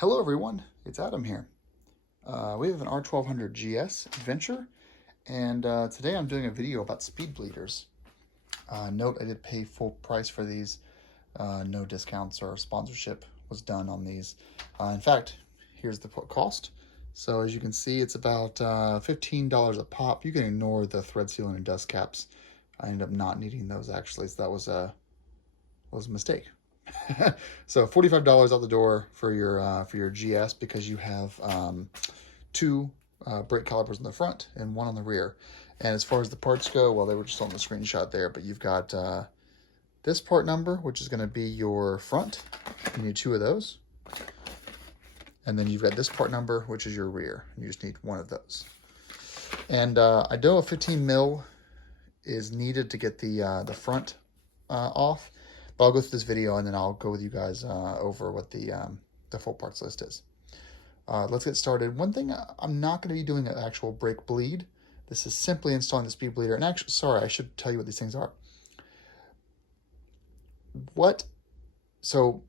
Hello everyone, it's Adam here. We have an R1200GS Adventure, and today I'm doing a video about speed bleeders. Note I did pay full price for these. No discounts or sponsorship was done on these. In fact, here's the cost. So as you can see, it's about $15 a pop. You can ignore the thread sealing and dust caps. I ended up not needing those actually, so that was a mistake. So $45 out the door for your GS, because you have two brake calipers in the front and one on the rear. And as far as the parts go, well, they were just on the screenshot there, but you've got this part number, which is going to be your front. You need two of those. And then you've got this part number, which is your rear. You just need one of those. And I know a 15 mil is needed to get the front off. But I'll go through this video and then I'll go with you guys over what the full parts list is. Let's get started. One thing, I'm not going to be doing an actual brake bleed. This is simply installing the speed bleeder. And actually, sorry, I should tell you what these things are. So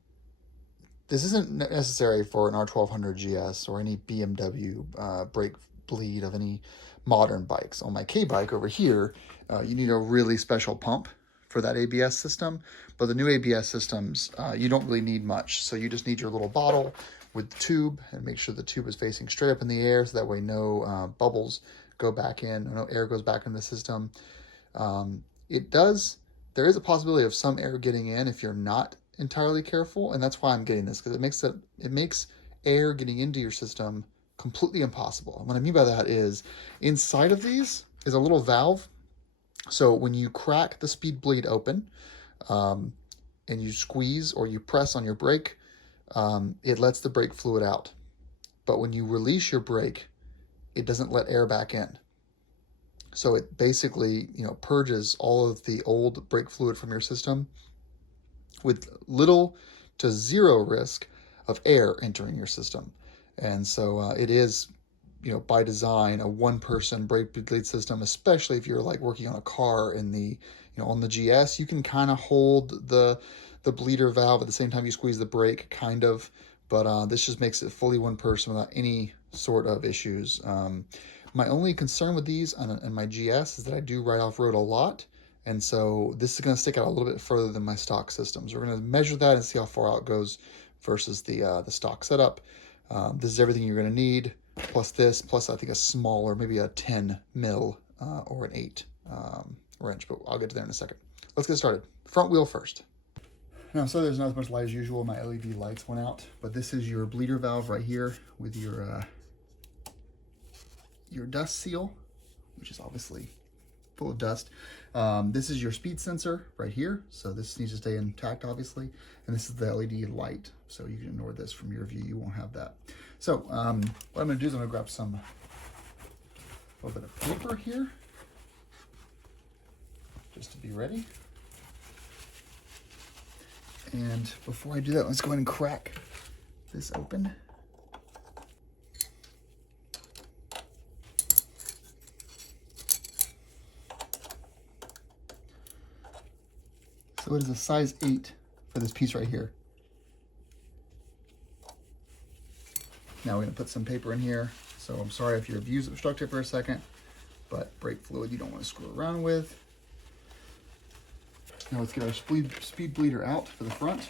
this isn't necessary for an R1200GS or any BMW brake bleed of any modern bikes. On my K-bike over here, you need a really special pump for that ABS system, but the new ABS systems, you don't really need much. So you just need your little bottle with the tube, and make sure the tube is facing straight up in the air, so that way no bubbles go back in, no air goes back in the system. There is a possibility of some air getting in if you're not entirely careful, and that's why I'm getting this, because it makes air getting into your system completely impossible. And what I mean by that is, inside of these is a little valve. So when you crack the speed bleed open and you squeeze or you press on your brake, it lets the brake fluid out. But when you release your brake, it doesn't let air back in. So it basically, purges all of the old brake fluid from your system with little to zero risk of air entering your system. And so it is, by design, a one-person brake bleed system, especially if you're like working on a car in the, on the GS, you can kind of hold the bleeder valve at the same time you squeeze the brake, kind of, but this just makes it fully one person without any sort of issues. My only concern with these and my GS is that I do ride off-road a lot, and so this is going to stick out a little bit further than my stock systems. We're going to measure that and see how far out it goes versus the stock setup. This is everything you're going to need, plus this, plus I think a smaller, maybe a 10 mil or an 8 wrench, but I'll get to there in a second. Let's get started. Front wheel first. Now, so there's not as much light as usual. My LED lights went out, but this is your bleeder valve right here with your dust seal, which is obviously full of dust. This is your speed sensor right here, so this needs to stay intact, obviously. And this is the LED light, so you can ignore this from your view. You won't have that. So what I'm going to do is I'm going to grab a little bit of paper here, just to be ready. And before I do that, let's go ahead and crack this open. So it is a size 8 for this piece right here. Now we're going to put some paper in here. So I'm sorry if your view's obstructed for a second, but brake fluid you don't want to screw around with. Now let's get our speed bleeder out for the front.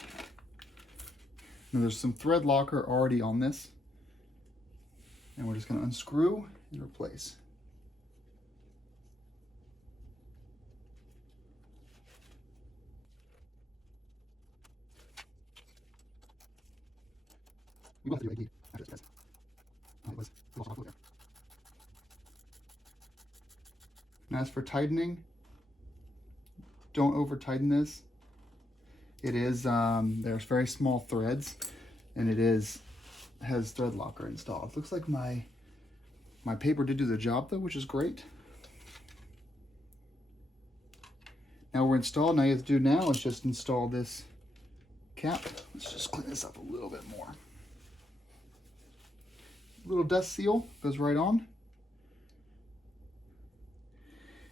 Now there's some thread locker already on this, and we're just going to unscrew and replace. We will have to do a bleed after this, guys. Now as for tightening, don't over tighten this. It is, there's very small threads, and it has thread locker installed. It looks like my paper did do the job though, which is great. Now we're installed. Now you have to do now is just install this cap. Let's just clean this up a little bit more. Little dust seal goes right on.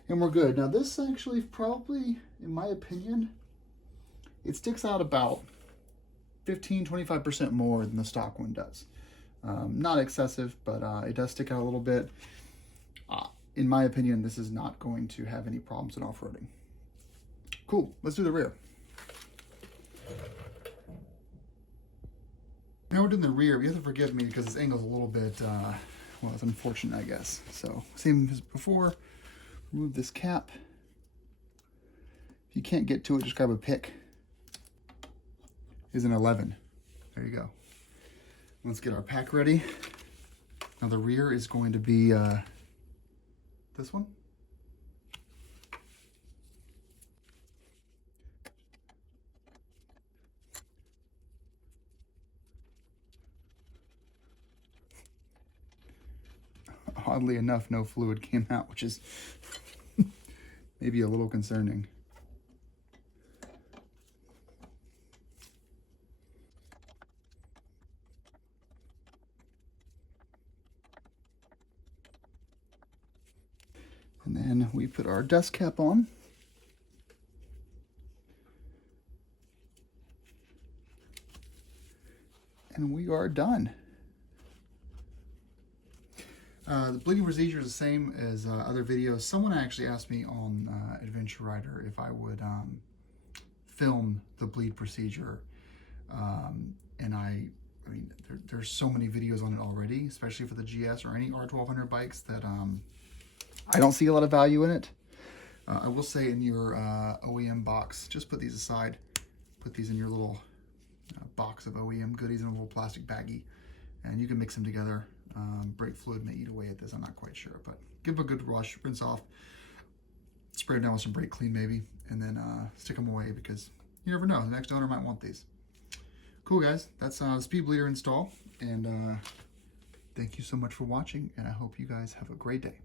And we're good. Now this actually probably, in my opinion, it sticks out about 15-25% more than the stock one does. Not excessive, but it does stick out a little bit. In my opinion, this is not going to have any problems in off-roading. Cool, let's do the rear. Now we're doing the rear. You have to forgive me because this angle's a little bit, well, it's unfortunate, I guess. So, same as before, remove this cap. If you can't get to it, just grab a pick. Is an 11. There you go. Let's get our pack ready. Now the rear is going to be this one. Oddly enough, no fluid came out, which is maybe a little concerning. And then we put our dust cap on. And we are done. The bleeding procedure is the same as other videos. Someone actually asked me on Adventure Rider if I would film the bleed procedure. And I mean, there's so many videos on it already, especially for the GS or any R1200 bikes, that I don't see a lot of value in it. I will say in your OEM box, just put these aside. Put these in your little box of OEM goodies in a little plastic baggie, and you can mix them together. Brake fluid may eat away at this, I'm not quite sure, but give them a good wash, rinse off, spray them down with some brake clean maybe, and then stick them away because you never know, the next owner might want these. Cool guys, that's the speed bleeder install, and thank you so much for watching, and I hope you guys have a great day.